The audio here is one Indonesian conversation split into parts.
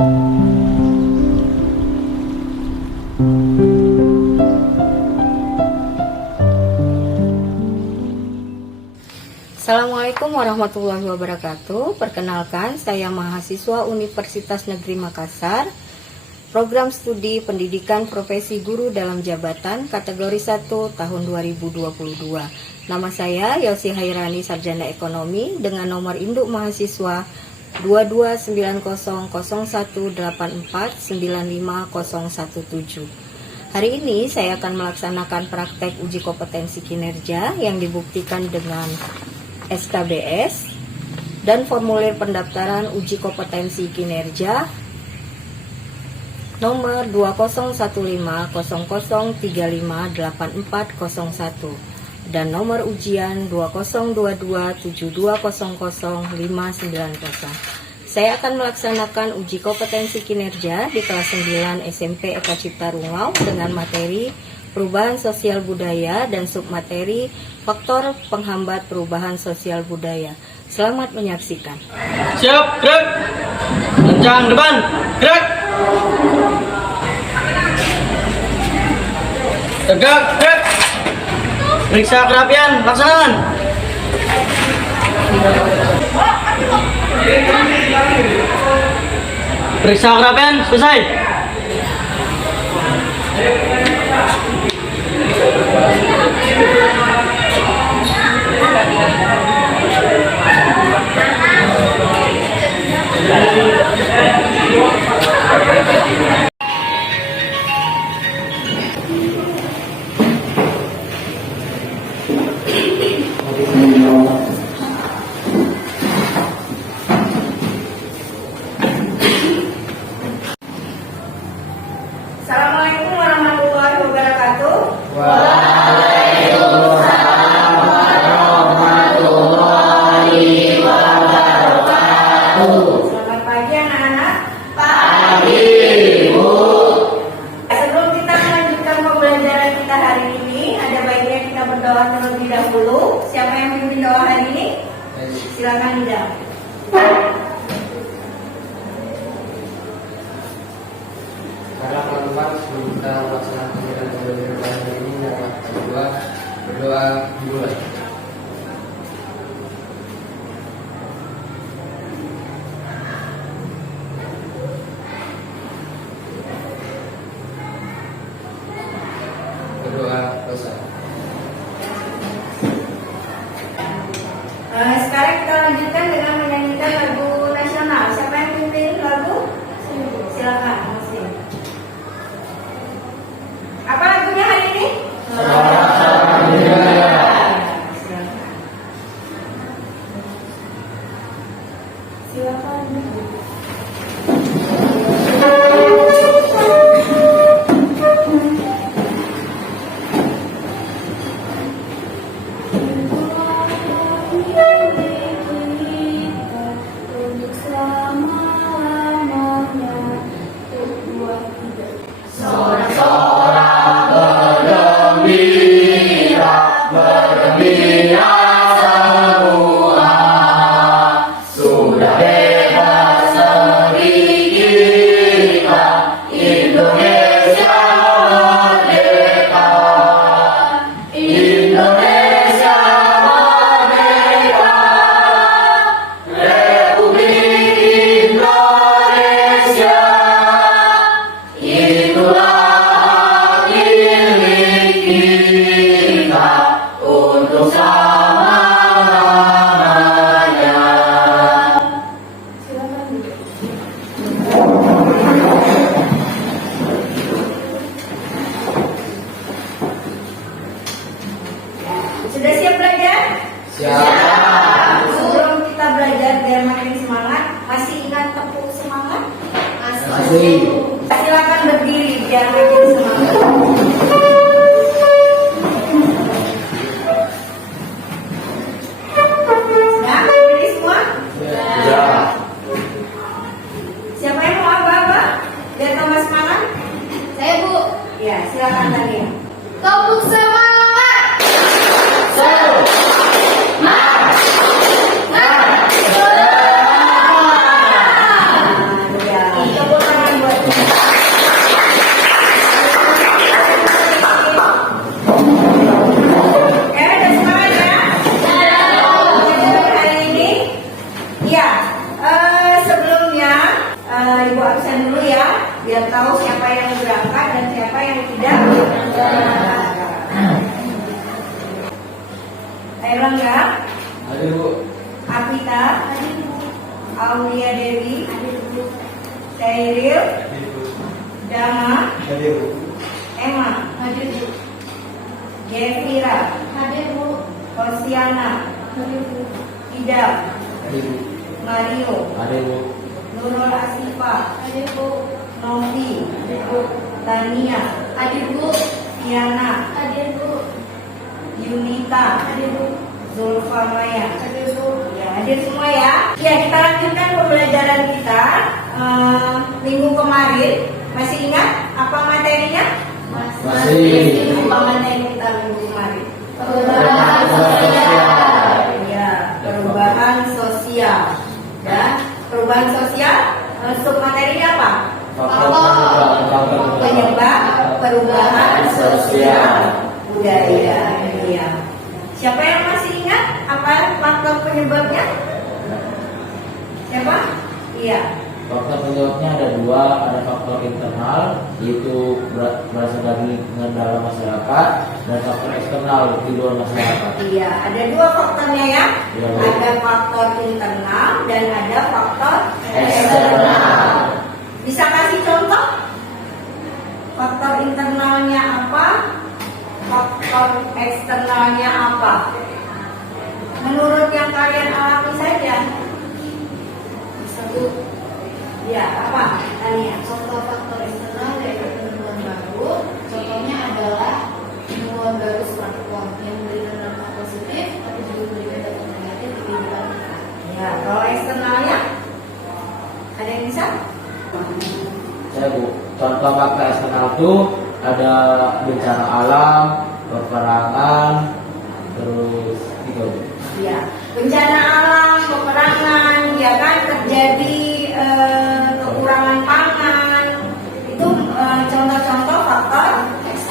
Assalamualaikum warahmatullahi wabarakatuh. Perkenalkan, saya mahasiswa Universitas Negeri Makassar, Program Studi Pendidikan Profesi Guru dalam Jabatan kategori 1 tahun 2022. Nama saya Yosi Hairani, Sarjana Ekonomi, dengan nomor induk mahasiswa 2290108495017. Hari ini saya akan melaksanakan praktek uji kompetensi kinerja yang dibuktikan dengan SKBS dan formulir pendaftaran uji kompetensi kinerja nomor 201500358401 dan nomor ujian 202272000590. Saya akan melaksanakan uji kompetensi kinerja di kelas 9 SMP Eka Cipta Rungau dengan materi perubahan sosial budaya dan submateri faktor penghambat perubahan sosial budaya. Selamat menyaksikan. Siap, gerak. Kencang depan, gerak. Tegak, gerak. Periksa kerapian, laksanakan. Periksa kerapian, selesai. Assalamualaikum warahmatullahi wabarakatuh. Waalaikumsalam warahmatullahi wabarakatuh. Selamat pagi anak-anak. Pagi, Bu. Sebelum kita melanjutkan pembelajaran kita hari ini, ada baiknya kita berdoa terlebih dahulu. Siapa yang memimpin doa hari ini? Silakan Ida. Karena teman-teman sebelum kita melaksanakan pembelajaran hari ini, yang kedua berdoa dimulai. Berdoa dosa. Sekarang kita lanjutkan dengan menyanyikan lagu nasional. Siapa yang memimpin lagu? Silakan, Muslim. Apa lagunya hari ini? Silakan. Untuk selama-lamanya, kedua tiga. Sorak-sorak bergembira, bergembira semua. Sudah bebas negeri kita, Indonesia merdeka. Indonesia merdeka. Republik Indonesia, itulah hak milik kita untuk selama-lamanya. Silakan. Sudah siap belajar? Siap. Sebelum kita belajar biar makin semangat, masih ingat tepuk semangat? Masih. Silakan berdiri biar makin semangat. Sudah berdiri semua? Ya. Siapa yang mau apa-apa? Biar tambah semangat? Saya, Bu. Ya, silakan tadi. Tepuk semangat. Ya, tepuk Ibu absen dulu ya, biar tahu siapa yang berangkat dan siapa yang tidak berangkat. Erlangga, Ada Bu. Apita, Aulia Dewi, Tairil, Dama, Ada Bu. Emma, Jevira, Rosiana, Ida, Ada Bu. Mario, Ada Bu. Nurul Asifa, Novi, Tania, Tiana, Yunita, Zulfa Maya. Ya, hadir semua ya. Ya, kita lanjutkan pembelajaran kita minggu kemarin. Masih ingat apa materinya? Masih. Apa materi kita minggu kemarin? Perubahan sosial. Ya, perubahan sosial. Dan perubahan sosial submaterinya apa? Penyebab perubahan sosial budaya. Iya. Siapa yang masih ingat apa faktor penyebabnya? Siapa? Iya. Faktor penyebabnya ada dua, ada faktor internal yaitu berasal dari lingkungan dalam masyarakat dan faktor eksternal di luar masyarakat. Iya, ada dua faktornya ya. Iya, Bu. Ada faktor internal dan ada faktor Eksternal. eksternal. Bisa kasih contoh? Faktor internalnya apa? Faktor eksternalnya apa? Menurut yang kalian alami saja. Satu. Ya, apa? Tania. Contoh faktor eksternal yaitu penemuan baru. Contohnya adalah penemuan baru smartphone yang memberikan dampak positif, tapi juga memberikan dampak negatif di kehidupan kita. Ya, kalau eksternalnya ada yang bisa? Saya Bu, contoh faktor eksternal itu ada bencana alam, peperangan, terus tiga Bu. Ya, bencana alam, peperangan, ya kan terjadi kekurangan pangan, itu contoh-contoh faktor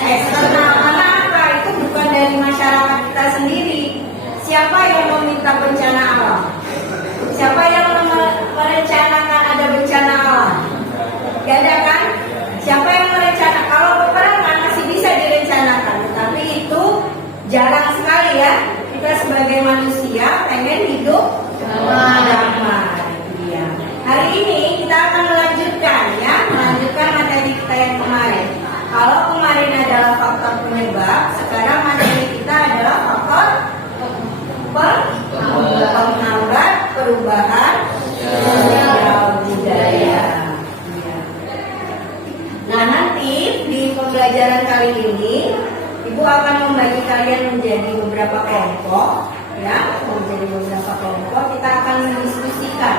eksternal. Karena apa? Itu bukan dari masyarakat kita sendiri. Siapa yang meminta bencana alam? Siapa yang merencanakan ada bencana alam? Gak ada kan? Siapa yang merencanakan? Kalau peperangan masih bisa direncanakan, tapi itu jarang sekali ya. Kita sebagai manusia pengen hidup damai. Iya. Hari ini kita akan melanjutkan materi kita yang kemarin. Kalau kemarin adalah faktor penyebab, sekarang materi kita adalah faktor penghambat perubahan sosial budaya. Iya. Nah, nanti di pembelajaran kali ini Ibu akan membagi kalian menjadi beberapa kelompok, ya, menjadi beberapa kelompok. Kita akan mendiskusikan.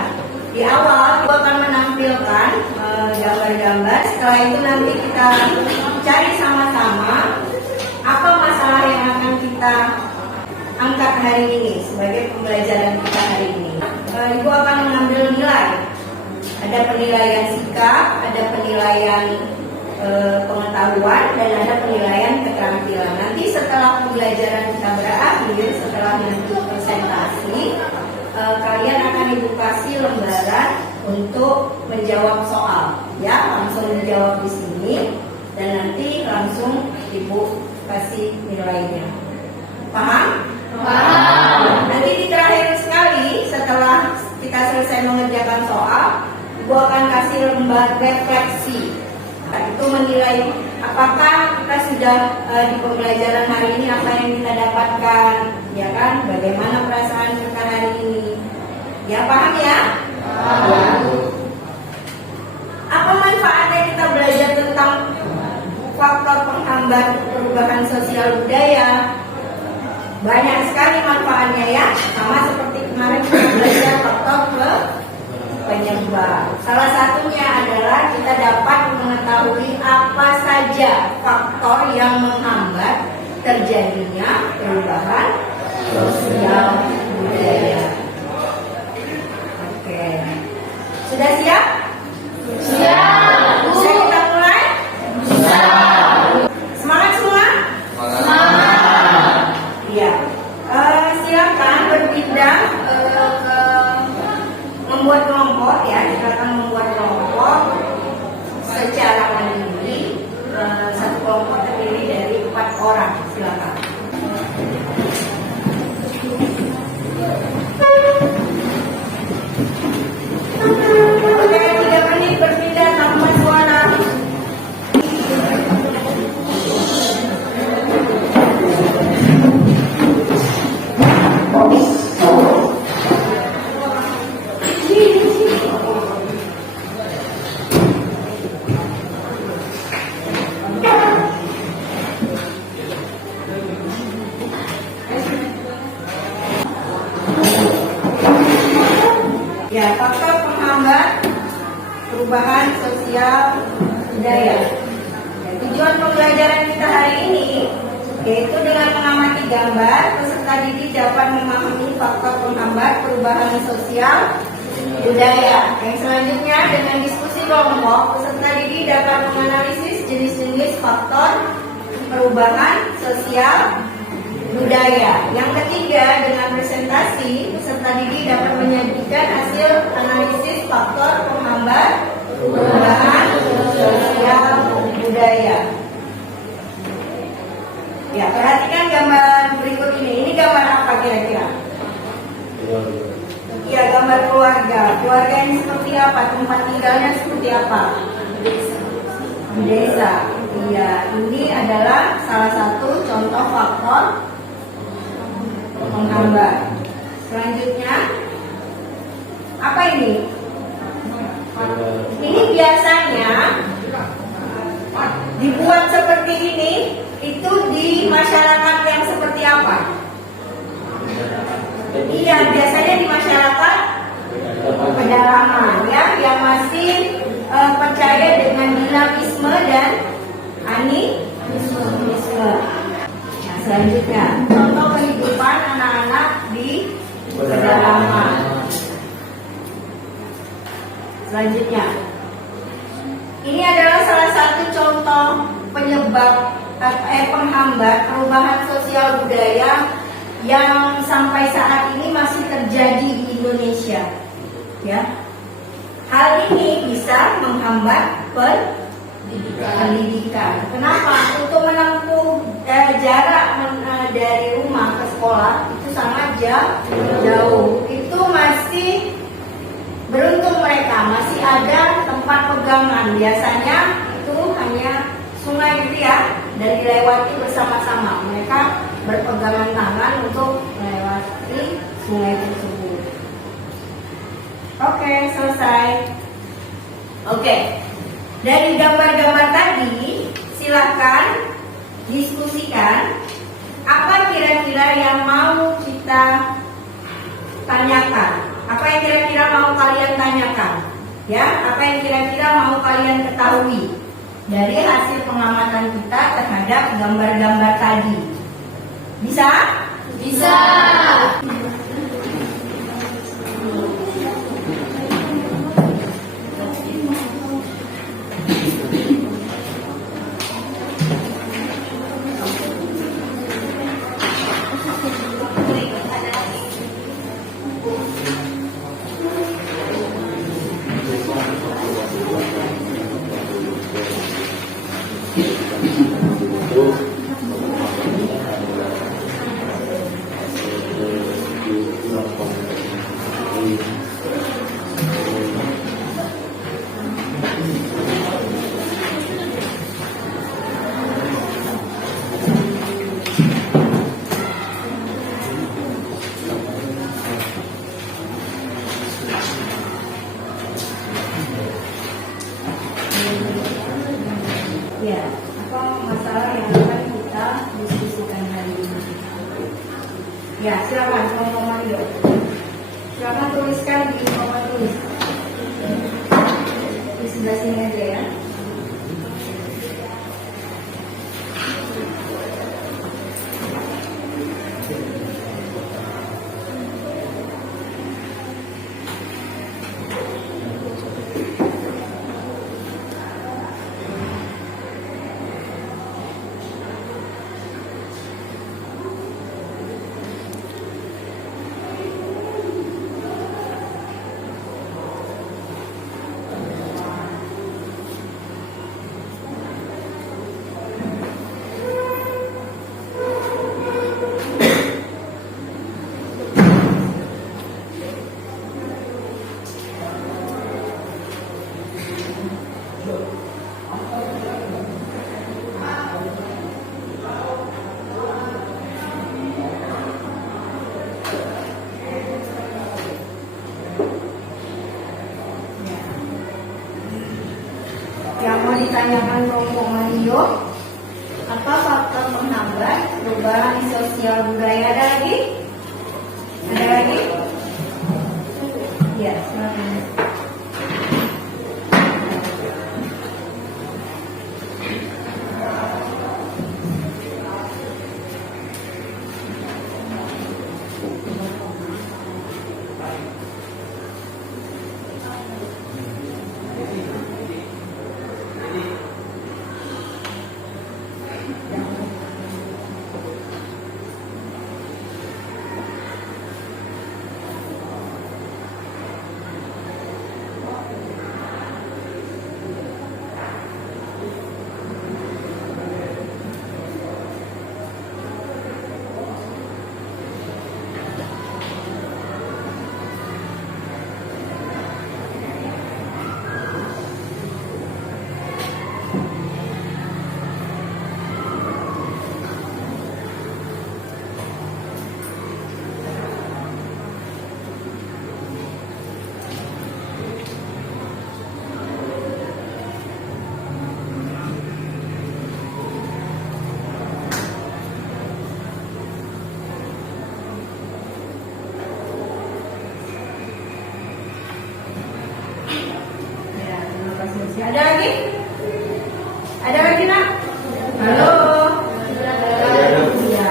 Di awal Ibu akan menampilkan gambar-gambar. Setelah itu nanti kita cari sama-sama apa masalah yang akan kita angkat hari ini sebagai pembelajaran kita hari ini. Ibu akan mengambil nilai. Ada penilaian sikap, ada penilaian pengetahuan, dan ada penilaian keterampilan. Nanti setelah pembelajaran kita berakhir, setelah nanti presentasi, kalian akan Ibu kasih lembaran untuk menjawab soal, ya, langsung menjawab di sini, dan nanti langsung Ibu kasih nilainya. Paham? Paham. Nanti di terakhir sekali, setelah kita selesai mengerjakan soal, Ibu akan kasih lembar refleksi. Nah, itu menilai apakah kita sudah di pembelajaran hari ini apa yang kita dapatkan, ya kan? Bagaimana perasaan kita hari ini? Ya, paham ya? Paham. Apa manfaatnya kita belajar tentang faktor penghambat perubahan sosial budaya? Banyak sekali manfaatnya ya. Sama seperti kemarin kita belajar faktor penyebab. Salah satunya adalah kita dapat mengetahui apa saja faktor yang menghambat terjadinya perubahan sosial budaya. Oke. Sudah siap? Siap. Bisa kita mulai? Semangat semua? Iya. Silakan berpindah ke membuat kelompok ya. Silakan membuat kelompok. faktor penghambat perubahan sosial budaya. Ya, tujuan pembelajaran kita hari ini yaitu dengan mengamati gambar, peserta didik dapat memahami faktor penghambat perubahan sosial budaya. Yang selanjutnya dengan diskusi kelompok, peserta didik dapat menganalisis jenis-jenis faktor perubahan sosial budaya. Yang ketiga, dengan presentasi, peserta didik dapat menyajikan hasil analisis faktor penghambat perubahan sosial budaya. Ya, perhatikan gambar berikut ini. Ini gambar apa kira-kira? Ya, gambar keluarga. Keluarga ini seperti apa? Tempat tinggalnya seperti apa? Di desa. Iya, ini adalah salah satu contoh faktor penghambat. Selanjutnya, apa ini? Ini biasanya dibuat seperti ini itu di masyarakat yang seperti apa? Iya, biasanya di masyarakat pedalaman ya, yang masih percaya dengan dinamisme dan animisme. Nah, selanjutnya, contoh kehidupan anak-anak di pedalaman. Selanjutnya, ini adalah salah satu contoh penyebab penghambat perubahan sosial budaya yang sampai saat ini masih terjadi di Indonesia. Ya, hal ini bisa menghambat pendidikan. Kenapa? Untuk menempuh jarak dari rumah ke sekolah itu sangat jauh. Itu masih beruntung mereka masih ada tempat pegangan. Biasanya itu hanya sungai itu ya, dan dilewati bersama-sama. Mereka berpegangan tangan untuk melewati sungai tersebut. Oke, selesai. Oke. Dari gambar-gambar tadi, silahkan diskusikan apa kira-kira yang mau kita tanyakan. Apa yang kira-kira mau kalian tanyakan? Ya, apa yang kira-kira mau kalian ketahui dari hasil pengamatan kita terhadap gambar-gambar tadi? Bisa? Bisa. Ya, apa masalah yang akan kita diskusikan hari ini? Ya, silakan Kelompok Mario. Silakan tuliskan di papan tulis. Di sebelah sini aja ya. Yang mau ditanyakan Kelompok Mario, apa faktor penghambat perubahan sosial budaya? Ada lagi? Ada lagi? Ya, silakan. Ada lagi? Ada lagi nak? Halo? Ya,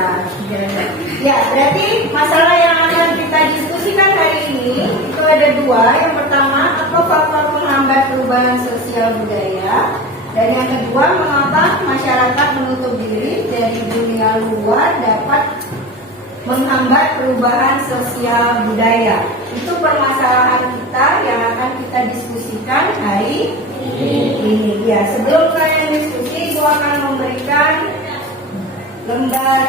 ya, berarti masalah yang akan kita diskusikan hari ini itu ada dua. Yang pertama, apa faktor penghambat perubahan sosial budaya? Dan yang kedua, mengapa masyarakat menutup diri dari dunia luar dapat menghambat perubahan sosial budaya. Itu permasalahan kita yang akan kita diskusikan hari ini. Ya, sebelum kalian diskusi, Ibu akan memberikan lembar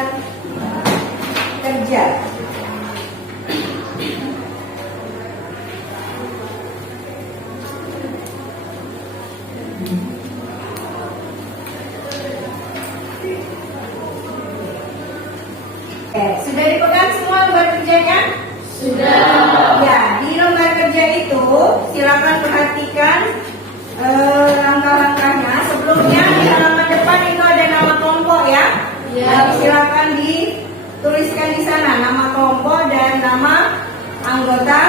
kerja. Sudah dipegang semua lembar kerjanya? Sudah. Ya, di lembar kerja itu silakan perhatikan langkah-langkahnya. Sebelumnya di halaman depan itu ada nama kelompok ya. Silakan dituliskan di sana nama kelompok dan nama anggota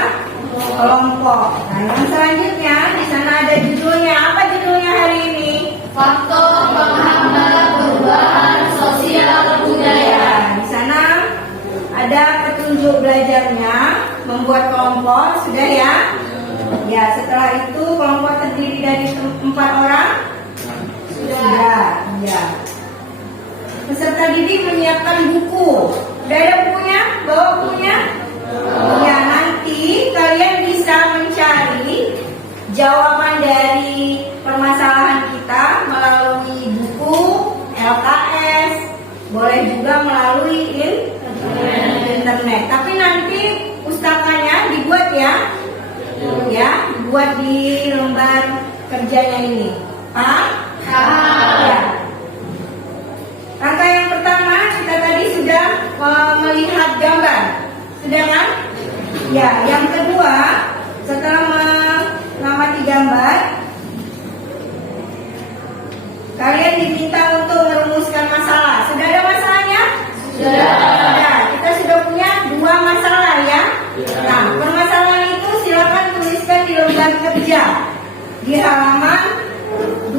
kelompok. Nah, yang selanjutnya di sana ada judulnya. Apa judulnya hari ini? Faktor penghambat perubahan sosial budaya. Di sana ada petunjuk belajarnya, membuat kelompok, sudah ya? Ya, setelah itu kelompok terdiri dari 4 orang? Sudah. Ya. Peserta didik menyiapkan buku. Sudah ada bukunya? Bawa bukunya? Ya, nanti kalian bisa mencari jawaban dari permasalahan kita melalui buku, LKS, boleh juga melalui internet. Tapi nanti pustakanya dibuat ya, dibuat di lembar kerjanya ini. Paham? Ya. Langkah yang pertama kita tadi sudah melihat gambar, sudah kan? Ya. Yang kedua, setelah mengamati gambar, kalian diminta untuk merumuskan masalah. Sudah ada masalahnya? Sudah. Nah, kita sudah punya 2 masalah ya. Nah, permasalahan itu silakan tuliskan di lembar kerja di halaman 2.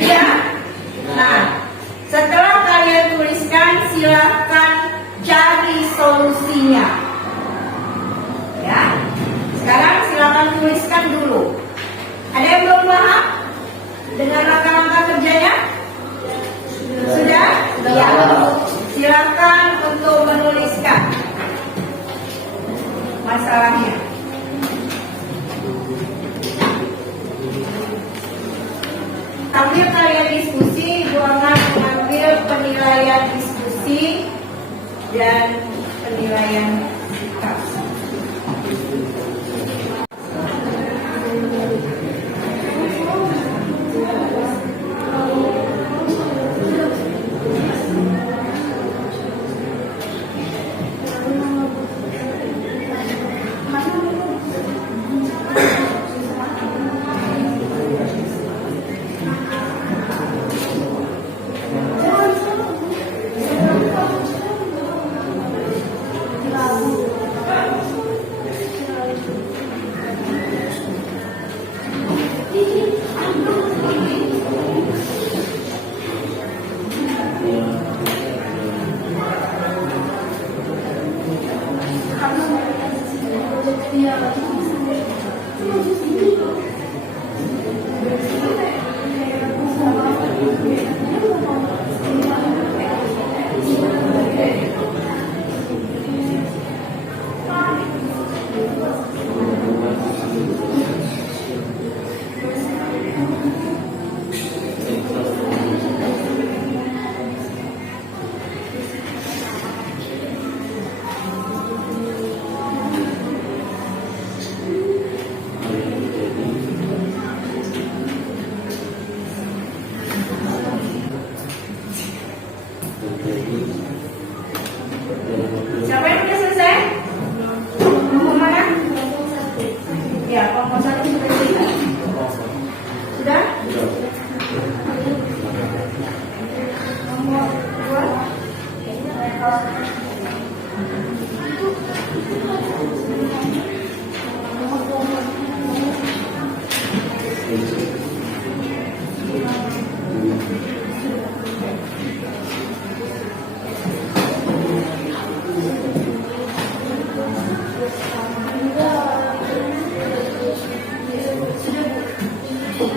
Sudah? Nah, setelah kalian tuliskan, silakan cari solusinya. Ya. Sekarang silakan tuliskan dulu. Ada yang belum paham dengan langkah-langkah kerjanya? Sudah? Ya. Silakan untuk menuliskan masalahnya. Sambil kalian diskusi, Ibu akan mengambil penilaian diskusi dan penilaian sikap. Ya,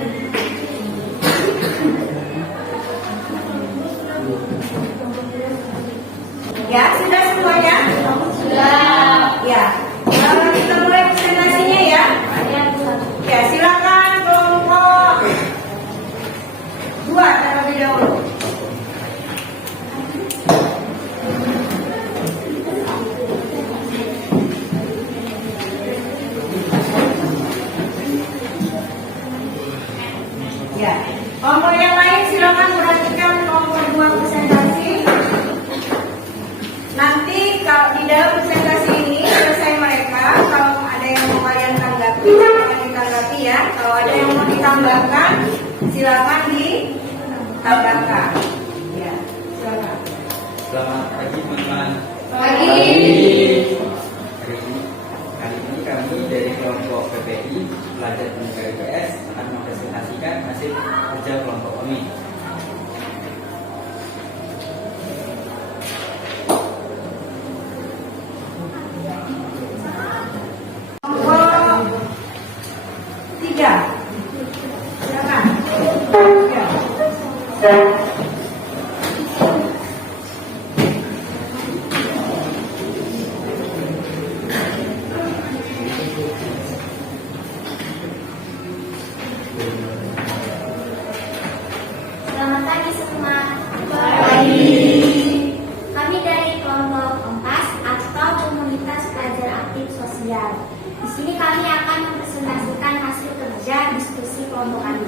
sudah semuanya? Sudah. Ya. Kita mulai presentasinya ya. Ya, silakan kelompok 2 terlebih dahulu. Ya, kelompok yang lain silakan perhatikan kelompok 2 presentasi. Nanti kalau di dalam presentasi ini selesai mereka, kalau ada yang mau kalian tanggapi, silakan ditanggapi ya. Kalau ada yang mau ditambahkan, silakan ditambahkan. Ya, silakan. Selamat pagi teman-teman. Pagi. Kali ini kami dari kelompok PPI Pelajar Pendidikan IPS akan mempresentasikan hasil kerja kelompok kami. Kelompok 3. Silakan. Ya. Selamat pagi semua. Kami dari kelompok Kompas atau Komunitas Pelajar Aktif Sosial. Di sini kami akan mempresentasikan hasil kerja diskusi kelompok kami.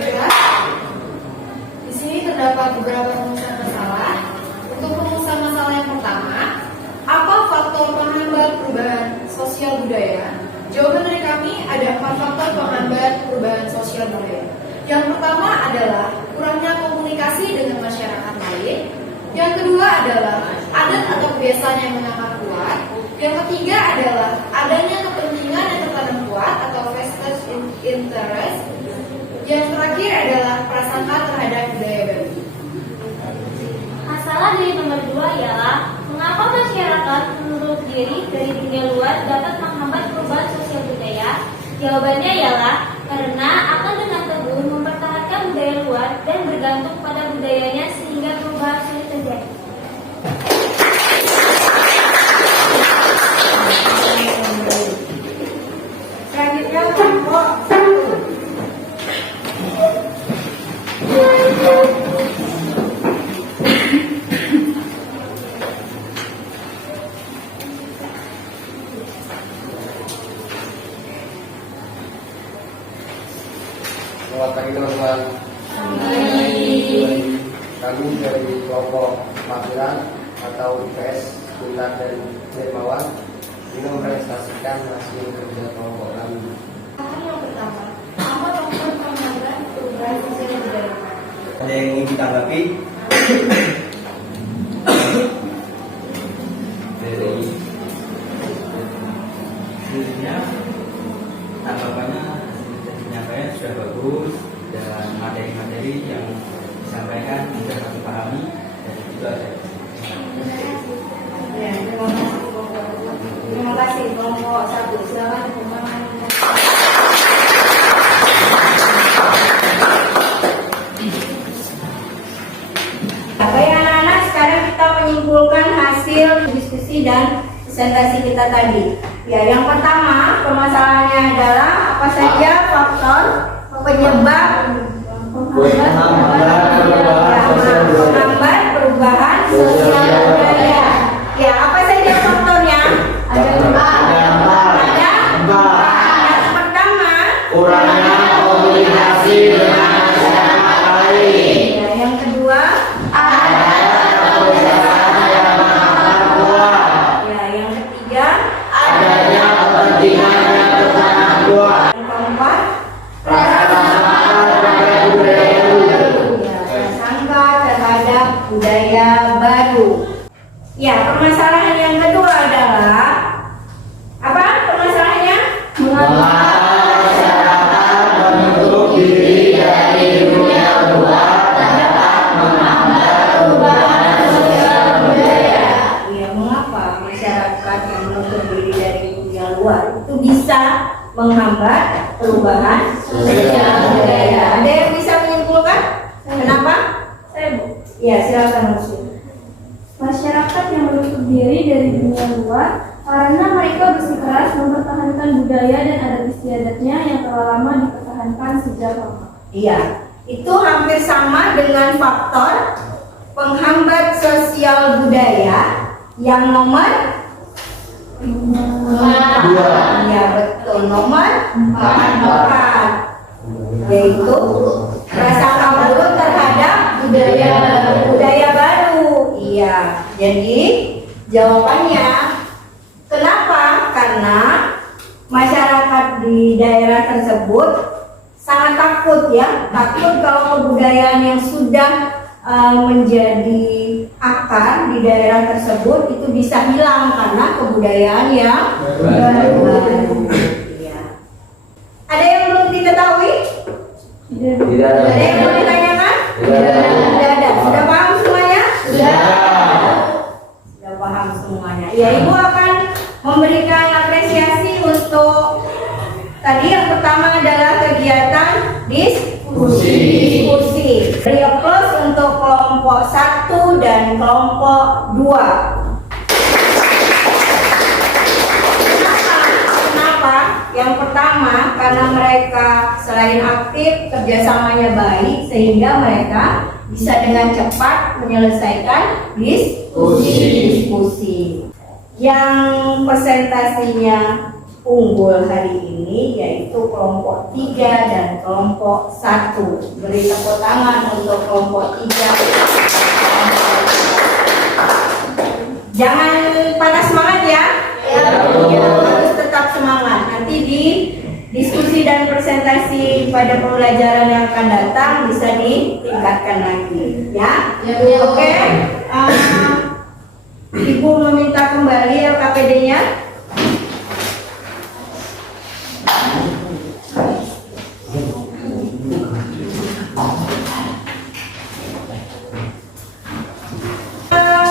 Ya. Di sini terdapat beberapa rumusan masalah. Untuk rumusan masalah yang pertama, apa faktor penghambat perubahan sosial budaya? Jawaban dari kami ada 4 faktor penghambat perubahan sosial budaya. Yang pertama adalah kurangnya komunikasi dengan masyarakat lain. Yang kedua adalah adat atau kebiasaan yang menganggap kuat. Yang ketiga adalah adanya kepentingan yang tertanam kuat atau vested interest. Yang terakhir adalah prasangka terhadap budaya baru. Masalah dari nomor 2 ialah mengapa masyarakat menurut diri dari dunia luar dapat menghambat perubahan sosial budaya? Jawabannya ialah karena akan dengan teguh mempertahankan budaya luar dan bergantung pada budayanya sehingga perubahan sulit terjadi. Selanjutnya kelompok 1. Selamat pagi teman-teman. Kami dari kelompok Magelang atau IPS Buntar dan Dermawan ini mempresentasikan hasil kerja kelompok kami. Yang pertama, apa faktor penghambat perubahan sosial budaya? Ada yang ingin ditanggapi? Dari hasilnya, tanggapannya penyampaian sudah bagus dan materi-materi yang disampaikan sudah kami pahami dan itu ada. Ya, terima kasih kelompok 1. Silakan pengembangan. Baik anak-anak, sekarang kita menyimpulkan hasil diskusi dan presentasi kita tadi. Ya, yang pertama permasalahannya adalah apa saja faktor penyebab menghambat perubahan sosial budaya. Ya, apa saja faktornya? Ada 4. Yang pertama, Kurangnya komunikasi dengan masyarakat lain. ya, yang kedua, ya, yang ketiga, Adanya kepentingan yang tertanam kuat. yang keempat, Prasangka terhadap budaya baru. ya, prasangka terhadap budaya baru. masyarakat yang menuntut diri dari dunia luar itu bisa menghambat perubahan sosial budaya. Ada yang bisa menyimpulkan? Kenapa? Saya, Bu. Ya, silakan Muslim. Masyarakat yang menutup diri dari dunia luar karena mereka bersikeras mempertahankan budaya dan adat istiadatnya yang telah lama dipertahankan sejak lama. Iya, itu hampir sama dengan faktor penghambat sosial budaya yang nomor 4. Ya betul, nomor 4, yaitu prasangka buruk terhadap budaya baru. Iya, jadi jawabannya kenapa? Karena masyarakat di daerah tersebut sangat takut ya, takut kalau kebudayaan yang sudah menjadi akar di daerah tersebut itu bisa hilang karena kebudayaan yang baru. Ya. Ada yang belum diketahui? Tidak. Ada yang mau ditanyakan? Tidak ada. Sudah paham semuanya? Sudah paham semuanya. Ya, Ibu akan memberikan apresiasi untuk tadi yang pertama adalah kegiatan diskusi. Beri aplaus untuk kelompok 1 dan kelompok 2. Kenapa? Yang pertama karena mereka selain aktif kerjasamanya baik sehingga mereka bisa dengan cepat menyelesaikan diskusi. Yang presentasinya unggul hari ini yaitu kelompok 3 dan kelompok 1. Beri tepuk tangan untuk kelompok 3. Jangan patah semangat ya. Ya, harus tetap semangat. Nanti di diskusi dan presentasi pada pembelajaran yang akan datang bisa ditingkatkan lagi ya. Oke. Ibu meminta kembali LKPD-nya.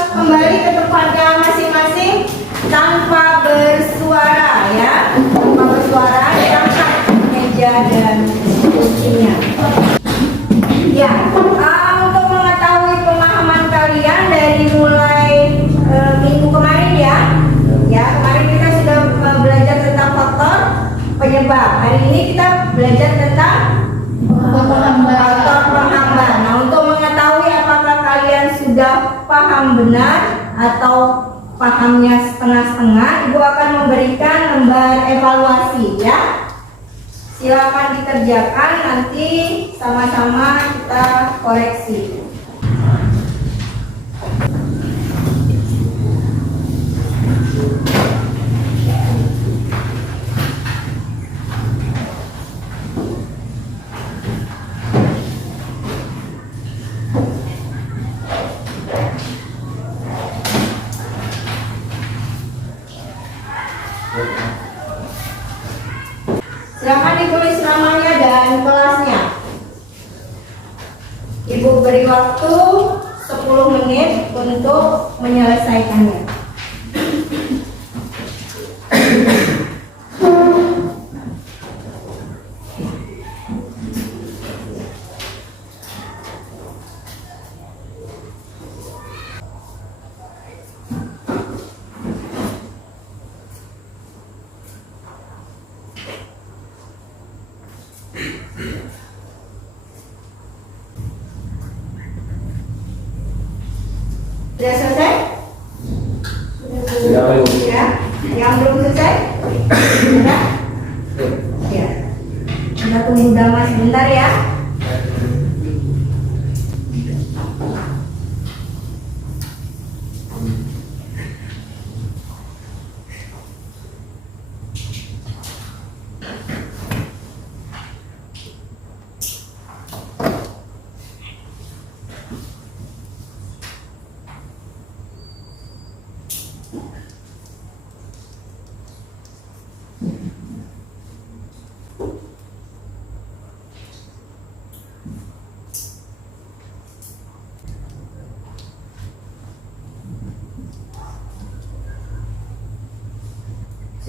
Kembali ke tempatnya masing-masing tanpa bersuara ya, tanpa bersuara, angkat meja dan kursinya. Ya, untuk mengetahui pemahaman kalian dari mulai minggu kemarin ya, kemarin kita sudah belajar tentang faktor penyebab. Hari ini kita belajar tentang faktor penghambat. Nah, untuk mengetahui apakah kalian sudah paham benar atau pahamnya setengah-setengah, Ibu akan memberikan lembar evaluasi ya. Silakan dikerjakan, nanti sama-sama kita koreksi. Silakan ditulis namanya dan kelasnya. Ibu beri waktu 10 menit untuk menyelesaikannya. Sudah selesai? Sudah, Bu. Ya. Yang belum selesai? Sudah? Ya. Kita tunggu Dama sebentar ya.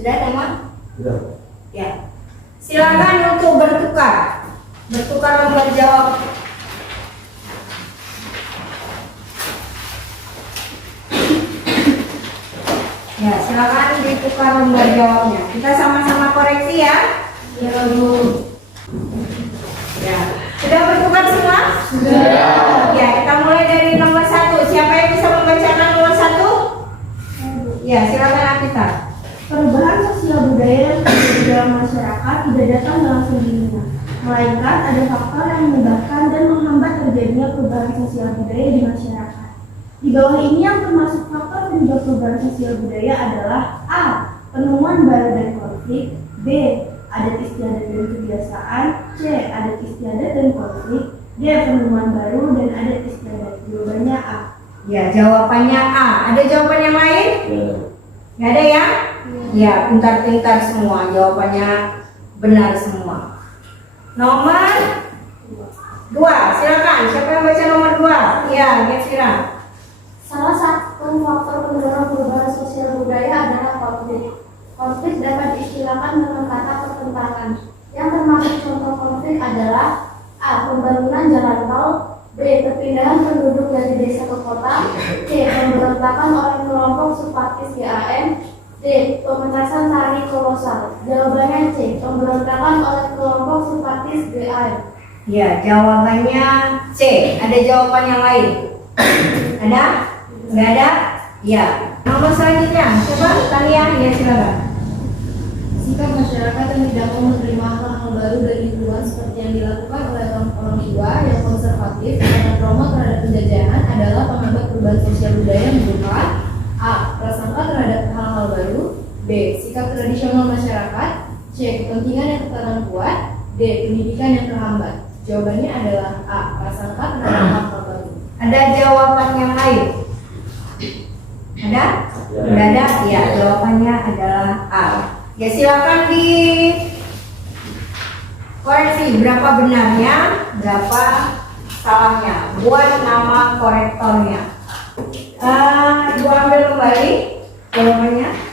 Sudah teman? Sudah. Ya. Silakan untuk bertukar lembar jawab. Ya, silakan ditukar lembar jawabnya. Kita sama-sama koreksi ya. Ya, Bu. Ya, sudah bertukar semua? Sudah. Ya, kita mulai dari nomor 1. Siapa yang bisa membacakan nomor 1? Ya, silakan Akita. Perubahan sosial budaya yang terjadi dalam masyarakat tidak datang dengan sendirinya, melainkan ada faktor yang menyebabkan dan menghambat terjadinya perubahan sosial budaya di masyarakat. Di bawah ini yang termasuk faktor penyebab perubahan sosial budaya adalah A. Penemuan baru dan konflik, B. Adat istiadat dan kebiasaan, C. Adat istiadat dan konflik, D. Penemuan baru dan adat istiadat. Jawabannya A. Ya, jawabannya A. Ada jawaban yang lain? Nggak ada ya? Ya, pintar-pintar semua. Jawabannya benar semua. Nomor 2, silakan. Siapa yang baca nomor 2? Ya, Gesira. Salah satu faktor pendorong perubahan sosial budaya adalah konflik. Konflik dapat diistilahkan dengan kata pertentangan. Yang termasuk contoh konflik adalah A. Pembangunan jalan tol, B. Perpindahan penduduk dari desa ke kota, C. Pemberontakan oleh kelompok Supartis GAM, D. Pementasan tari kolosal. Jawabannya C. Pemberontakan oleh kelompok Supartis GAM. Ya, jawabannya C. Ada jawaban yang lain? Ada? Nggak ada? Ya. Nomor selanjutnya, coba Tania, ya silakan. Sikap masyarakat yang tidak mau menerima hal-hal baru dari lingkungan seperti yang dilakukan oleh orang tua yang konservatif dan promo terhadap penjajahan adalah penghambat perubahan sosial budaya yang berupa A. Prasangka terhadap hal-hal baru, B. Sikap tradisional masyarakat, C. Kepentingan yang tertanam kuat, D. Pendidikan yang terhambat. Jawabannya adalah A. Prasangka terhadap hal-hal baru. Ada jawaban yang lain? Ada? Nggak ada? Ya, jawabannya adalah A. Ya, silakan di koreksi berapa benarnya, berapa salahnya. Buat nama korektornya. Ibu ambil kembali jawabannya.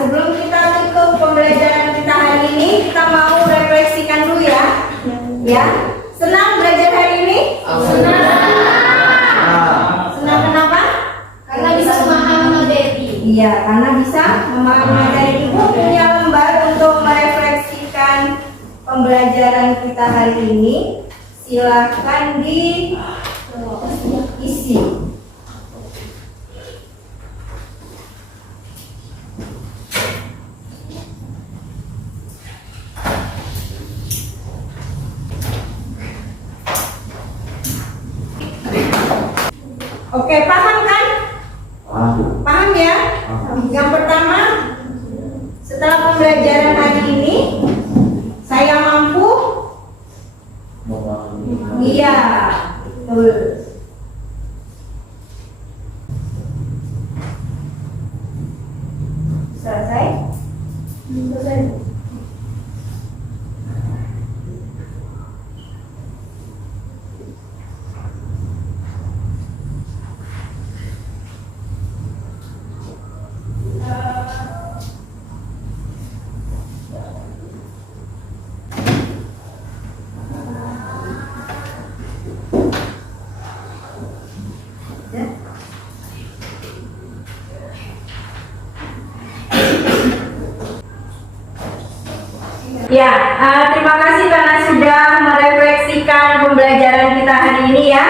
Sebelum kita tutup pembelajaran kita hari ini, kita mau refleksikan dulu ya. Ya, senang belajar hari ini? Senang kenapa? Karena bisa memahami materi. Iya, karena bisa memahami materi. Ibu punya lembar untuk merefleksikan pembelajaran kita hari ini. Silakan diisi. Oke, paham kan? Paham ya? Yang pertama, setelah pembelajaran hari ini, saya mampu? Iya, betul. Selesai? Selesai. Ya, terima kasih karena sudah merefleksikan pembelajaran kita hari ini ya.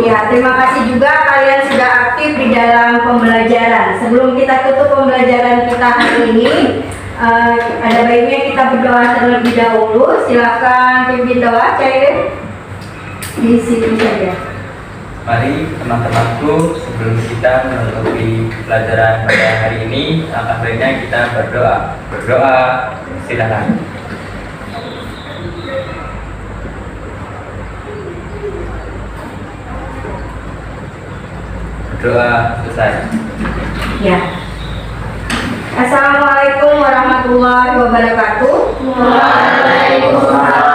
Ya, terima kasih juga kalian sudah aktif di dalam pembelajaran. Sebelum kita tutup pembelajaran kita hari ini, ada baiknya kita berdoa terlebih dahulu. Silakan pimpin doa, Cair. Di situ saja. Mari teman-temanku, sebelum kita menutupi pelajaran pada hari ini, langkah baiknya kita berdoa. Berdoa, silakan. berdoa. Selesai. Ya. Assalamualaikum warahmatullahi wabarakatuh. Waalaikumsalam